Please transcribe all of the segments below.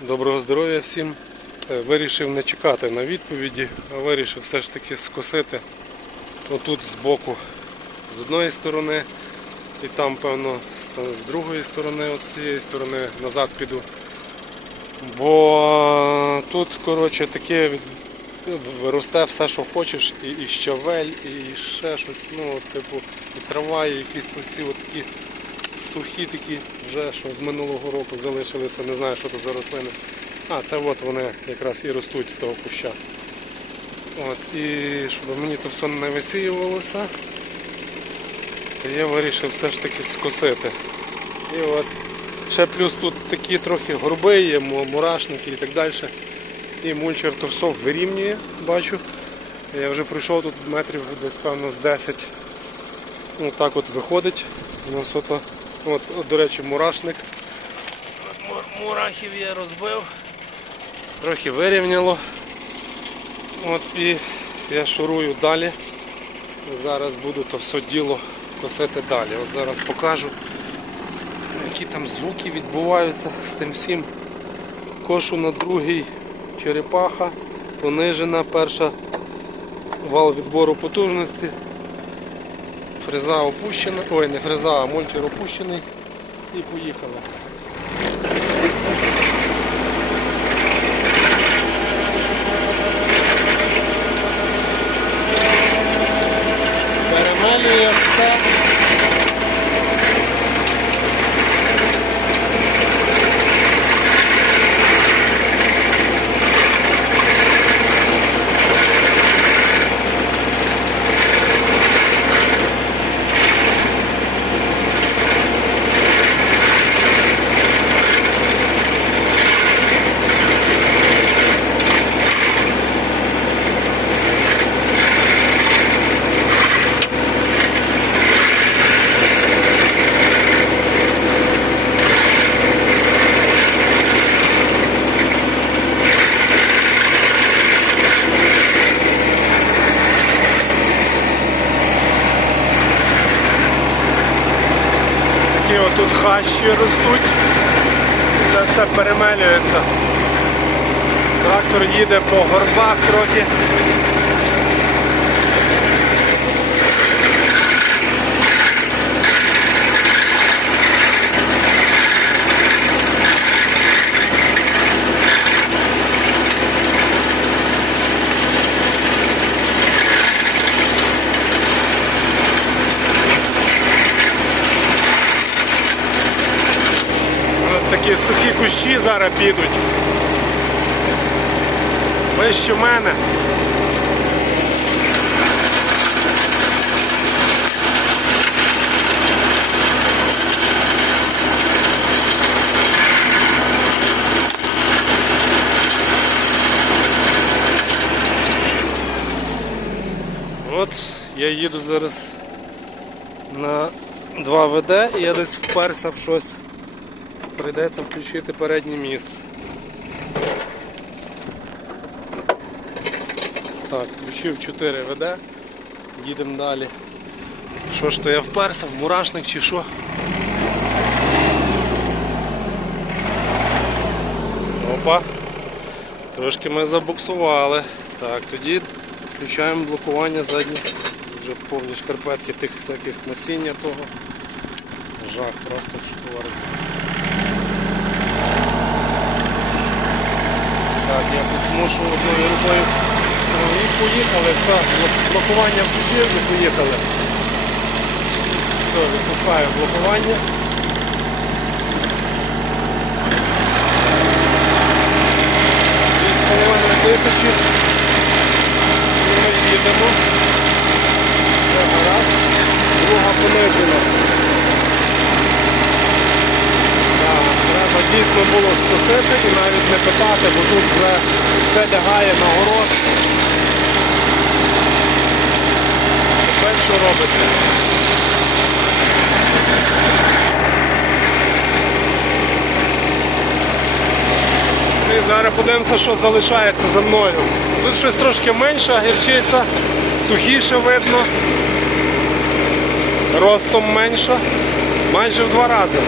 Доброго здоров'я всім. Е, Вирішив не чекати на відповіді, а вирішив все ж таки скосити отут збоку з одної сторони і там, певно, з- з другої сторони, от з цієї сторони назад піду. Бо тут, коротше, таке від- росте все, що хочеш, і, і щавель, і ще щось, ну, типу, і трава, і якісь оці от такі сухі такі вже, що з минулого року залишилися, не знаю, що це за рослини. А, це от вони якраз і ростуть з того куща. От, і щоб мені то все не висіювалося, то я вирішив все ж таки скосити. І от ще плюс тут такі трохи горби є, мурашники і так далі. І мульчер то все вирівнює, бачу. Я вже пройшов тут метрів десь певно з 10. Ну так от виходить. У нас ото, от, от, до речі, мурашник. От мур- Мурахів я розбив. Трохи вирівняло. От і я шурую далі. Зараз буду то все діло косити далі. От зараз покажу, які там звуки відбуваються з тим всім. Кошу на другий черепаха, понижена, перша вал відбору потужності. Фреза опущена, ой, не фреза, а мульчер опущений і поїхали. Перемелює все. Отут хащі ростуть. Це все перемелюється. Трактор їде по горбах трохи. От такі сухі кущі зараз підуть. Вище мене. От я їду зараз на 2 ВД і я десь вперся в щось. Прийдеться включити передній міст. Так, включив 4 ВД. Їдемо далі. Що ж то я вперся, в мурашник чи що? Опа. Трошки ми забуксували. Так, тоді включаємо блокування задніх. Вже повні шкарпетки тих всяких насіння того. Жах, просто що Так, я змушу одною рукою. О, І поїхали, все, блок- блокування включив і поїхали. Все, відпускаємо блокування. Тисячі. Ми їдемо. Все гаразд. Друга понижена. Так, Треба дійсно було скосити і навіть не питати, бо тут вже все лягає на город. Тепер що робиться? І зараз подивимося, що залишається за мною. Тут щось трошки менше, гірчиця, сухіше видно, ростом менше, майже в два рази.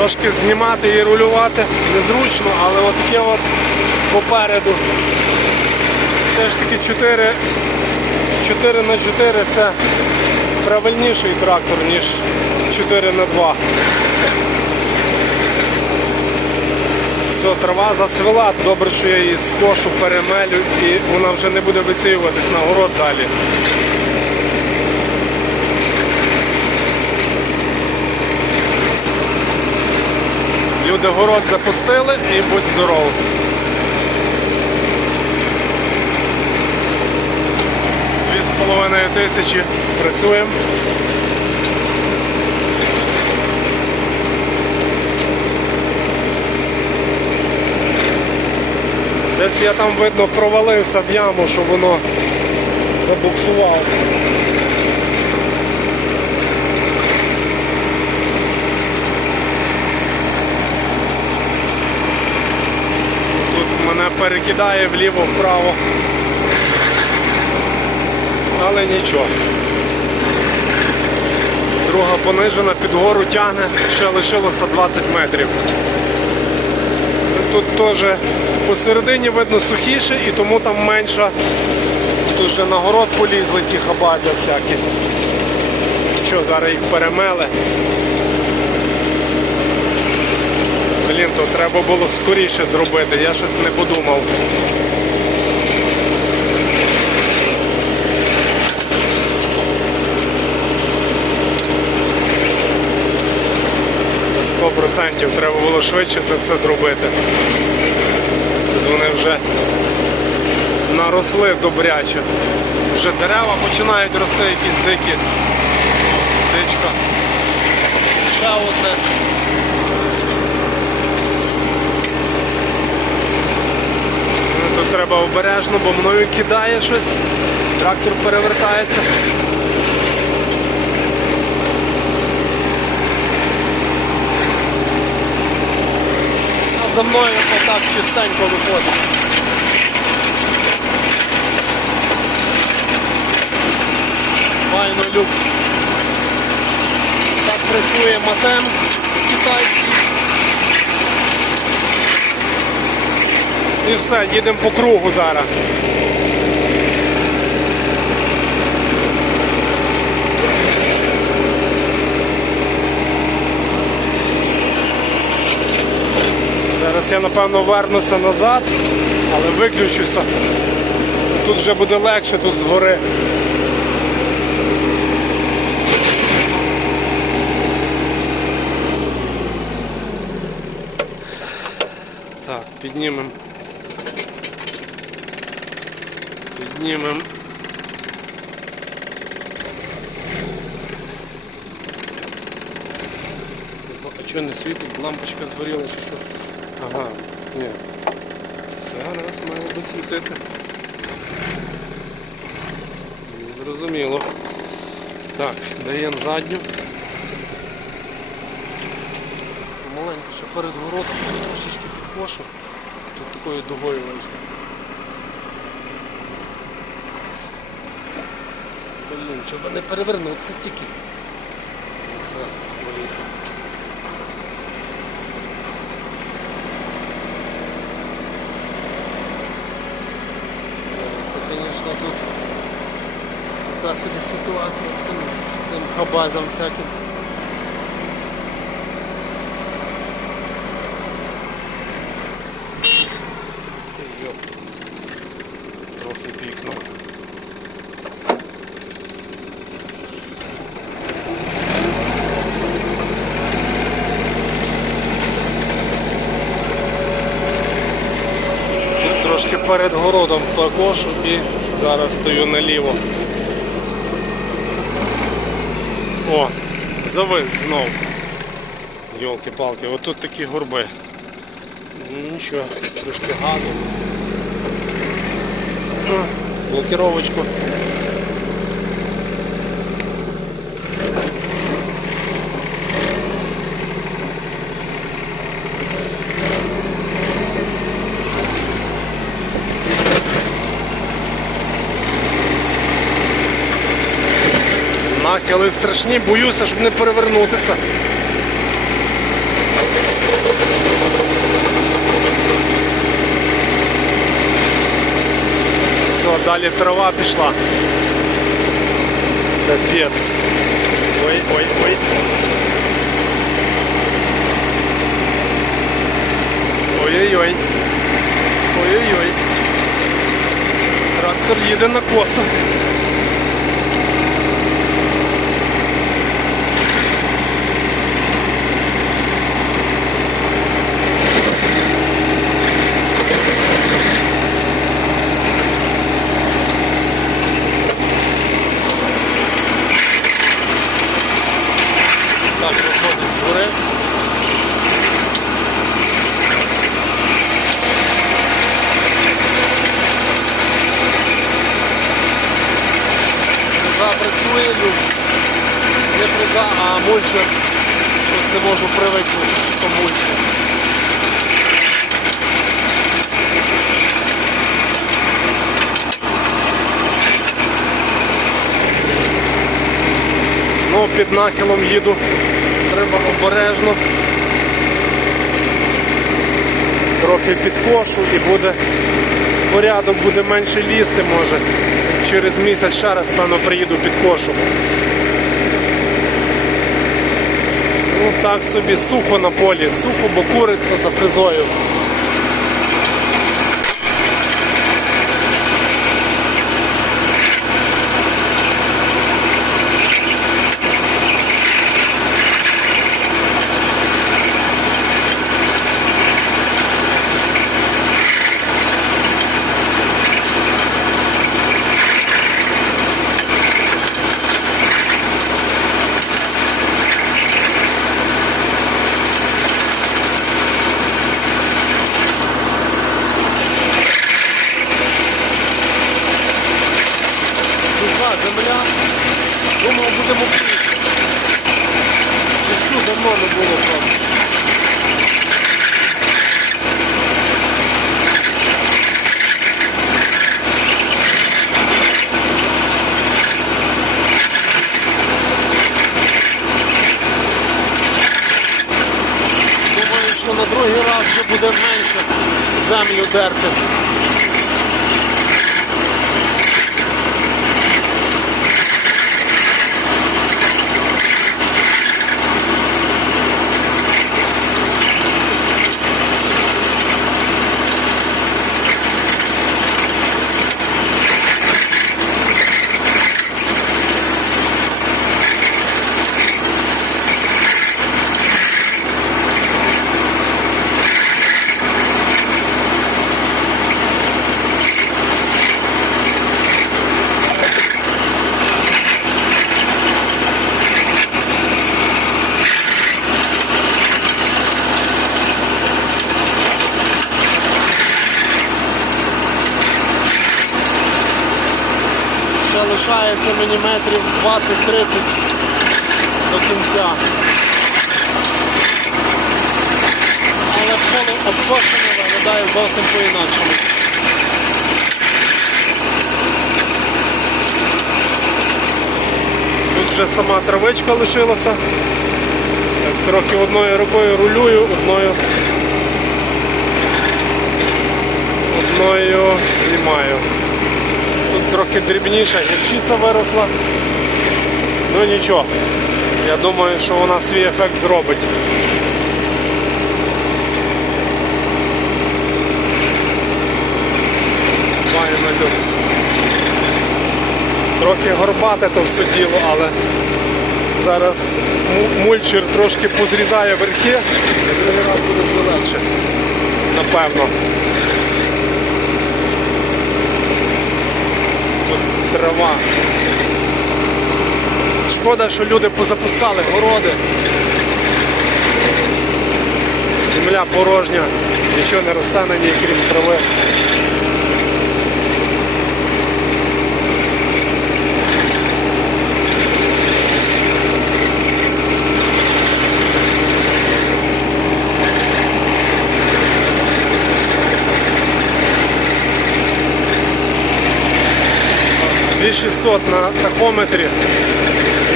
Трошки знімати і рулювати незручно, але от от попереду. Все ж таки 4, 4 на 4 це правильніший трактор, ніж 4 на 2. Все, трава зацвела, добре, що я її скошу, перемелю і вона вже не буде висіюватись на город далі. Люди город запустили і будь здоров. Дві з половиною тисячі працюємо. Десь я там видно провалився в яму, що воно забуксувало. Тут мене перекидає вліво-вправо. Але нічого. Друга понижена, під гору тягне, ще лишилося 20 метрів. Тут теж посередині видно сухіше і тому там менша. Тут вже на город полізли ті хабазя всякі. Що, зараз їх перемели. Блін, то треба було скоріше зробити, я щось не подумав. Сто процентів треба було швидше це все зробити. Вони вже наросли добряче. Вже дерева починають рости якісь дикі. Дичка. Ще одне. Ну, Тут треба обережно, бо мною кидає щось. Трактор перевертається. А за мною отак чистенько виходить. Файно люкс. Так працює матем китайський. І все, їдемо по кругу зараз. Зараз я напевно вернуся назад, але виключуся. Тут вже буде легше, тут згори. Піднімемо. Піднімемо. А що не світить? Лампочка згоріла чи що? Ага, ні. Зараз має би світити. Не Зрозуміло. Так, даємо задню. Маленько ще перед городом трошечки підкошу. Тут такою дугою вийшло. Блін, щоб не перевернутися тільки. Все, боліт. Це, звісно, тут така собі ситуація з тим, з тим хабазом всяким. Трохи пікнув. Тут трошки перед городом також і зараз стою наліво. О, завис знов. Йолки-палки, отут такі горби. Нічого, трошки газу. Блокіровочку. але страшні, боюся, щоб не перевернутися. Все, далі трава пішла. Капець. Ой-ой-ой. Ой-ой-ой. Ой-ой-ой. Трактор їде на косах. Люкс. Не фреза, а мульчер. Не можу привикнути, що то мульчер. Знов під нахилом їду. Треба обережно. Трохи підкошу і буде порядок буде менше лізти може. Через місяць ще раз, певно, приїду під кошу. Ну так собі сухо на полі, сухо, бо куриця за фрезою. Суха земля. Думав, буде мокріше. Дощу давно не було правда. Думаю, що на другий раз вже буде менше землю дерти. Ще лишається мені метрів 20-30 до кінця. Але поле обкошене виглядає зовсім по-інакшому. Тут вже сама травичка лишилася. Трохи одною рукою рулюю, одною одною знімаю. Трохи дрібніша гірчиця виросла. Ну нічого. Я думаю, що вона свій ефект зробить. Маємо люкс. Трохи горбате то все діло, але зараз мульчер трошки позрізає верхи, і другий раз буде вже легше. Напевно. Тут трава. Шкода, що люди позапускали городи. Земля порожня, нічого не росте ній, крім трави. 2600 на тахометрі.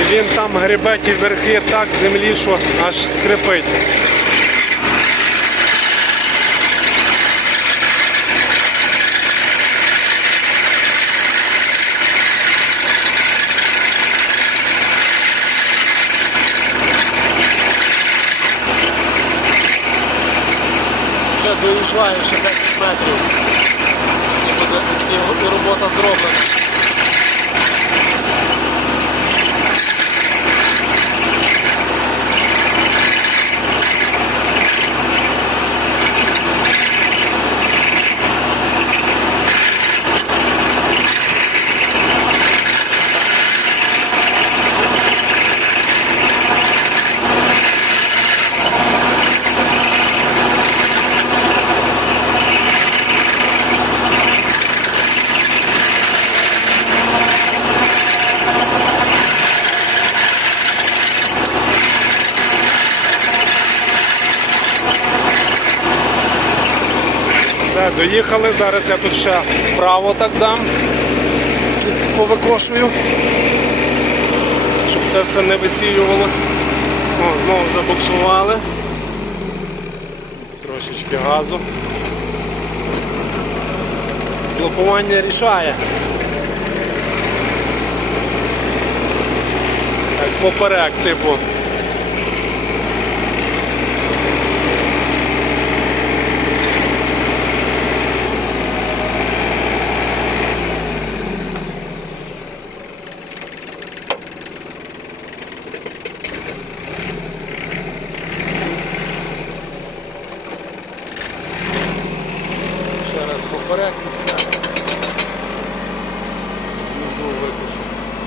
І він там гребе ті верхи так землі, що аж скрипить. Доїжджаю ще 10 метрів і буде і робота зроблена. Доїхали. Зараз я тут ще вправо так дам. Тут повикошую. Щоб це все не висіювалося. О, знову забуксували. Трошечки газу. Блокування рішає. Так, поперек, типу. Ще раз поперек і все. Внизу викушу.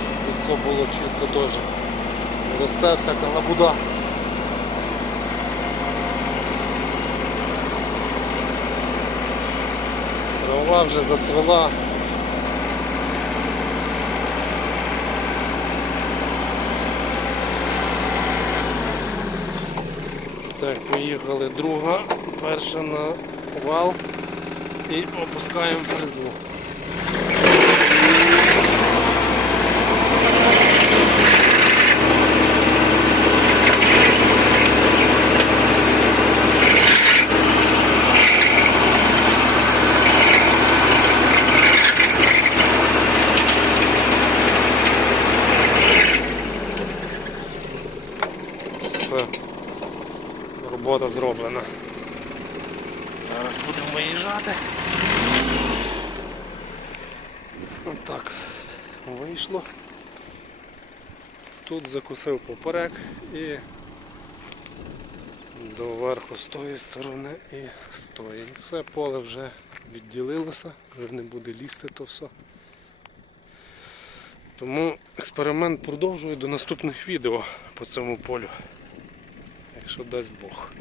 Щоб тут все було чисто теж. Росте всяка лабуда. Трава вже зацвела. Так, поїхали друга, перша на вал і опускаємо фрезу. Все. Робота зроблена. Зараз будемо виїжджати. Отак вийшло. Тут закусив поперек і доверху з тої сторони і з тої. Все поле вже відділилося, вже не буде лізти то все. Тому експеримент продовжую до наступних відео по цьому полю, якщо дасть Бог.